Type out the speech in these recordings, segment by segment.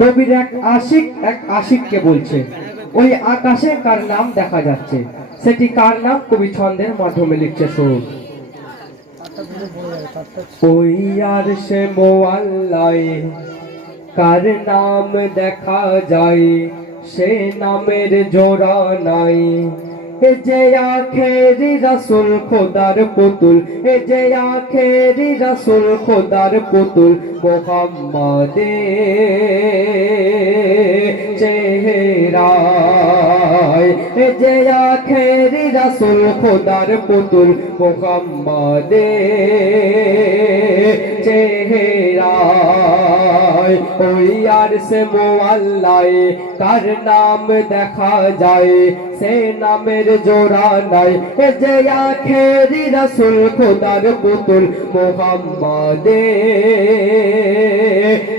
নবীর এক আশিককে বলছে, ওই আকাশে কার নাম দেখা যাচ্ছে, সেটি কার নাম? কবি ছন্দের মাধ্যমে লিখছে, শুনুন। ওই আর সে মোয়াল্লায় কার নাম দেখা যায়, সে নামের জোড়া নাই। এ যে আখেরি রাসূল খোদার পুতুল, এ যে আখেরি রাসূল খোদার পুতুল, মুহাম্মাদের চেহারায়। এ যে আখেরি রাসূল খোদার পুতুল, মুহাম্মাদের চেহারায়। ওই আর সে মোয়াল্লায় কার নাম দেখা যায়, সে নামের জোড়া নাই। এ যে আখেরি রাসূল খোদার পুতুল, মুহাম্মাদের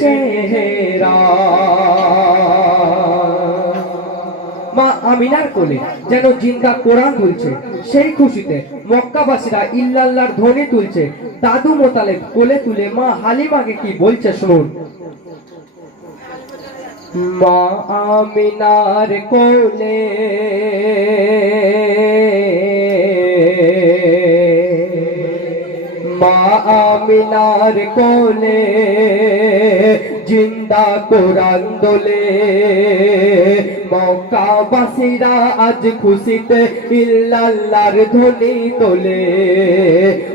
চেহারা। মা আমিনার কোলে যেন জিন্দা কোরআন ঝুলছে, সেই খুশিতে মক্কাবাসীরা ইল্লাল্লাহর ধ্বনি তুলছে। দাদু মোতালেব কোলে তুলে মা হালিমাকে কি বলছে, শুনুন। মা আমিনার কোলে মা আমিনার কোলে জিন্দা কোরআন দোলে। মক্কাবাসীরা আজ খুশিতে ইল্লাল্লাহর ধ্বনি তোলে,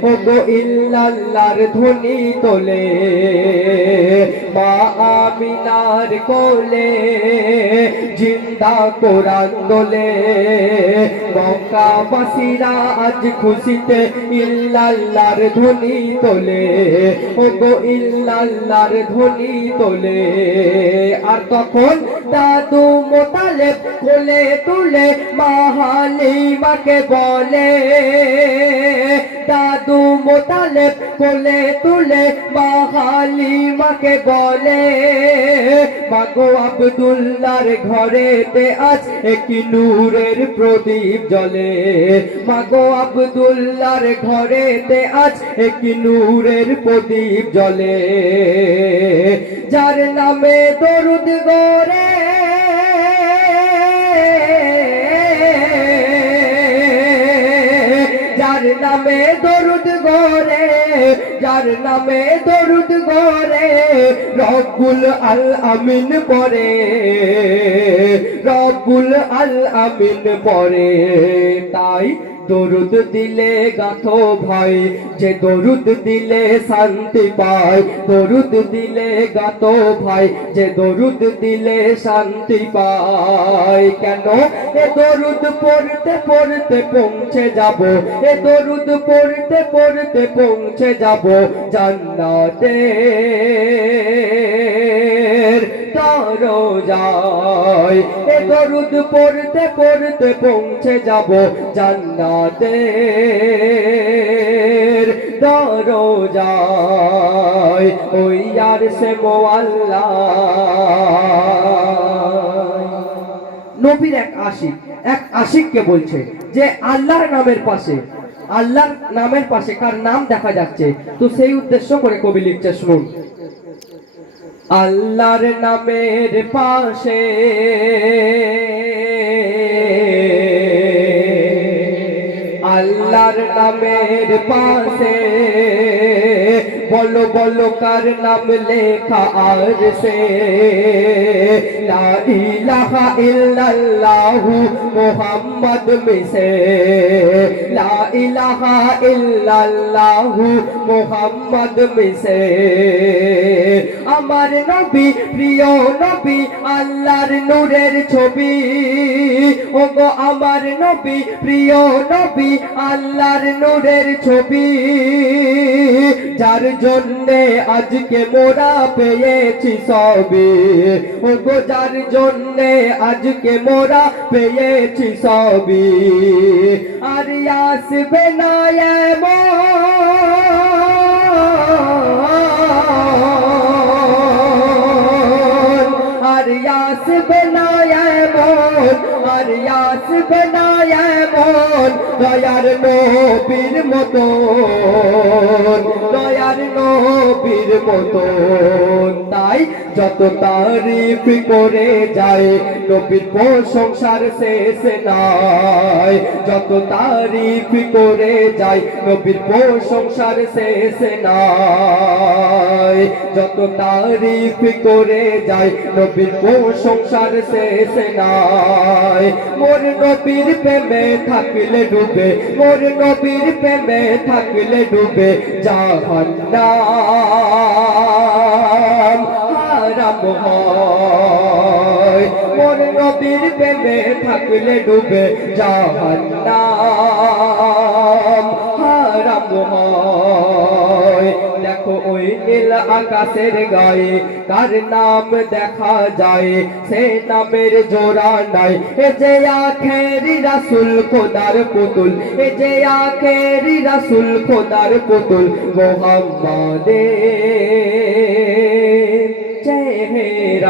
ওগো ইল্লাল্লাহর ধ্বনি তোলে। মা আমিনার কোলে জিন্দা কোরআন দোলে। মক্কাবাসীরা আজ খুশিতে ইল্লাল্লাহর ধ্বনি তোলে, ওগো ইল্লাল্লাহর ধ্বনি তোলে। আর তখন দাদু মোতালেব কোলে তুলে মা হালিমাকে বলে, দাদু মোতালেব কোলে তুলে মা হালিমাকে বলে, মাগো আব্দুল্লাহর ঘরেতে আজ একটি নূরের প্রদীপ জ্বলে। মাগো আব্দুল্লাহর ঘরেতে আজ একটি নূরের প্রদীপ জ্বলে। যার নামে দরুদ গড়ে, যার নামে দরুদ গড়ে, যার নামে দরুদ গড়ে, রব্বুল আল আমিন পড়ে, রব্বুল আল আমিন পড়ে। তাই দরুদ দিলে গাথো ভাই, যে দরুদ দিলে শান্তি পায়। দরুদ দিলে গাথো ভাই, যে দরুদ দিলে শান্তি পায়। কেন? এ দরুদ পড়তে পড়তে পৌঁছে যাব, এ দরুদ পড়তে পড়তে পৌঁছে যাব জান্নাতের দরজায়। এ দরুদ পড়তে পড়তে পৌঁছে যাব জান্নাতের দরজায়। ওই আর সে মোয়াল্লা। নবীর এক আশিককে বলছে যে আল্লাহর নামের পাশে, আল্লাহর নামের পাশে কার নাম দেখা যাচ্ছে, তো সেই উদ্দেশ্য করে কবি লিখছে, শুনুন। আল্লাহর নামের পাশে আল্লাহর নামের পাশে বলো বলো কার নাম লেখা আর সে, লা ইলাহা ইল্লাল্লাহু মুহাম্মদ মিশে, লা ইলাহা ইল্লাল্লাহু মুহাম্মদ মিশে। আমার নবী প্রিয় নবী, আল্লাহর নূরের ছবি, ওগো আমার নবী প্রিয় নবী, আল্লাহর নূরের ছবি। যার জন্যে আজকে মোরা পেয়েছি সবই, ওগো যার জন্যে আজকে মোরা পেয়েছি সবই। আর আসবে না এমন, আর আসবে না এমন, আর আসবে না এমন দয়ার নবীর মতন, দয়ার নবীর মতন। তাই যত তারিফ করে যায় নবীর প্রশংসার শেষ নাই, যত তারিফ করে যায় নবীর প্রশংসার শেষ নাই, যত তারিফ করে যায় নবীর প্রশংসার শেষ নাই। মোর নবীর প্রেমে থাকলে ডুবে, মোর নবীর প্রেমে থাকলে ডুবে জাহান্নাম হারাম হয়। মোর নবীর প্রেমে থাকলে ডুবে জাহান্নাম হারাম হয়। দেখো ওই নীল আকাশের গায়ে কার নাম দেখা যায়, সে নামের জোড়া নাই। এ যে আখেরি রাসূল খোদার পুতুল, এ যে আখেরি রাসূল খোদার পুতুল মুহাম্মাদের চেহারায়।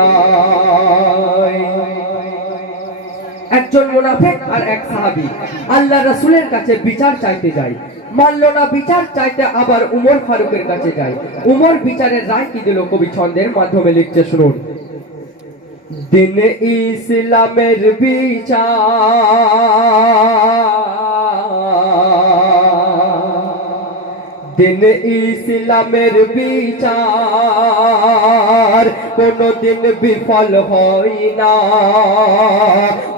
একজন মুনাফিক আর এক সাহাবী আল্লাহ রাসূলের কাছে বিচার চাইতে যায়, মানল না বিচার চাইতে, আবার উমর ফারুকের কাছে যায়। উমর বিচারের রায় কি দিল কবি ছন্দের মাধ্যমে লিখছে, শুনুন। দিন ইসলামের বিচার, দিন ইসলামের বিচার কোনদিন বিফল হয় না।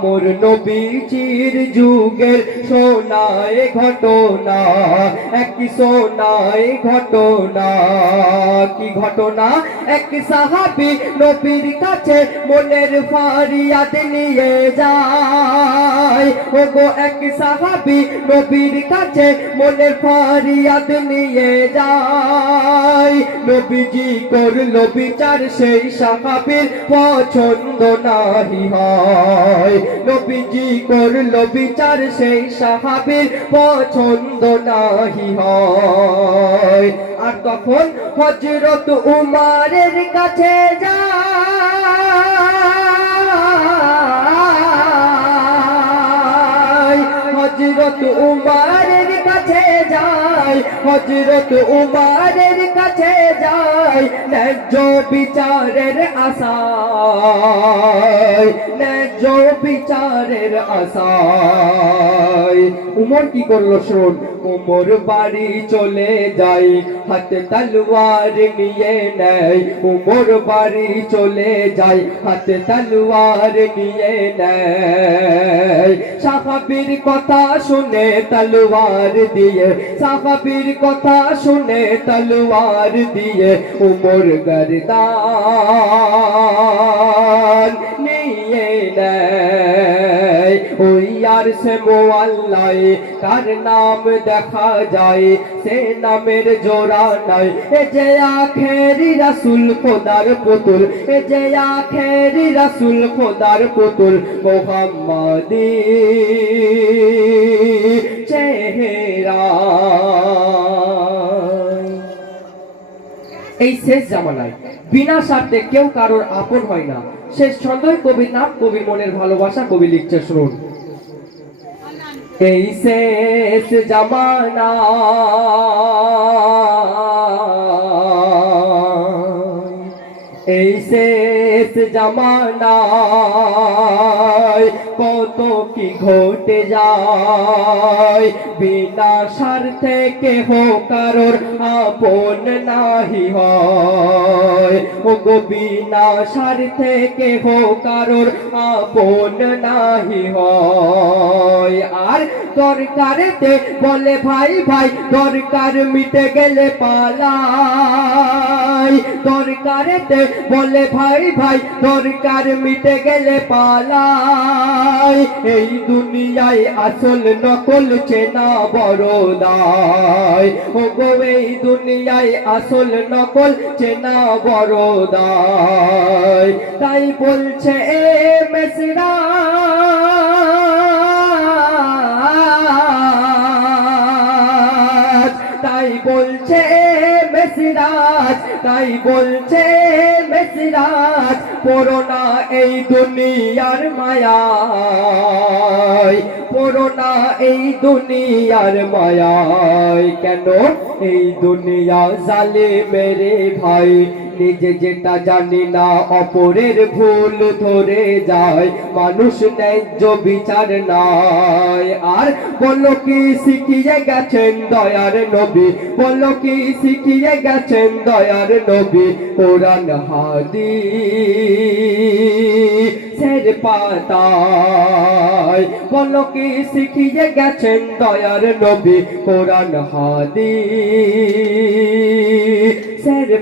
মোর নবীজির যুগের সোনায় ঘটনা, একই সোনায় ঘটনা। কি ঘটনা? এক সাহাবী নবীর কাছে মনের ফারিয়াদ নিয়ে যায়। ওগো এক সাহাবী নবীর কাছে মনের ফারিয়াদ নিয়ে যায়। নবীজি করলো বিচার, সেই সাহাবীর পছন্দ নাহি হয়। নবীজি করলো বিচার, সেই সাহাবীর পছন্দ নাহি হয়। আর তখন হযরত উমরের কাছে যায়, হযরত উমরের কাছে যায়, হযরত উমরের কাছে যায় ন্যায্য বিচারের আশায়, ন্যায্য বিচারের আশায়। উমর কি করলো শুনুন। উমর বাড়ি চলে যায়, হাতে তলোয়ার নিয়ে নেয়। উমর বাড়ি চলে যায়, হাতে তলোয়ার নিয়ে নেয়। সাহাবীর কথা শুনে তলোয়ার দিয়ে, সাহাবীর কথা শুনে তলোয়ার দিয়ে উমর গর্দান নিয়ে নেয়। ওই আরশে মুআল্লায় কার নাম দেখা যায়, সে নামের জোড়া নাই। এ যে আখেরি রাসূল খোদার পুতুল, এ যে আখেরি রাসূল খোদার পুতুল মুহাম্মাদি চেহারা। এই শেষ জামানায় বিনা স্বার্থে কেউ কারোর আপন হয় না। শেষ ছন্দই কবির নাম, কবির মনের ভালোবাসা। কবি লিখছে শুনুন। এই শেষ জামানা এই শেষ জামানায় কত কি ঘটে যায়, বিনা স্বার্থে কেহ কারোর আপন নাহি হয়। ওগো বিনা স্বার্থে কেহ কারোর আপন নাহি হয়। আর দরকারেতে বলে ভাই ভাই, দরকার মিটে গেলে পালাই। দরকারেতে বলে ভাই ভাই, দরকার মিটে গেলে পালাই। এই দুনিয়ায় আসল নকল চেনা বড় দায়। ওগো এই দুনিয়ায় আসল নকল চেনা বড় দায়। তাই বলছে এ মেসরা, তাই বলছে মেসরাজ, তাই বলছে মেসরাজ পড়ো না এই দুনিয়ার মায়ায়, পড়ো না এই দুনিয়ার মায়ায়। কেন এই দুনিয়া জালিমেরে ভাই, নিজে যেটা জানি না অপরের ভুল ধরে যায়, মানুষ ন্যায্য বিচার নাই। আর বলো কি শিখিয়ে গেছেন দয়ার নবী, বলো কি শিখিয়ে গেছেন দয়ার নবী, কোরআন হাদিসের পাতায়। বলো কি শিখিয়ে গেছেন দয়ার নবী, কোরআন হাদিসের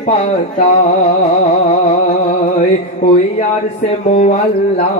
পাতায়। ওই আর সে মোয়াল্লা।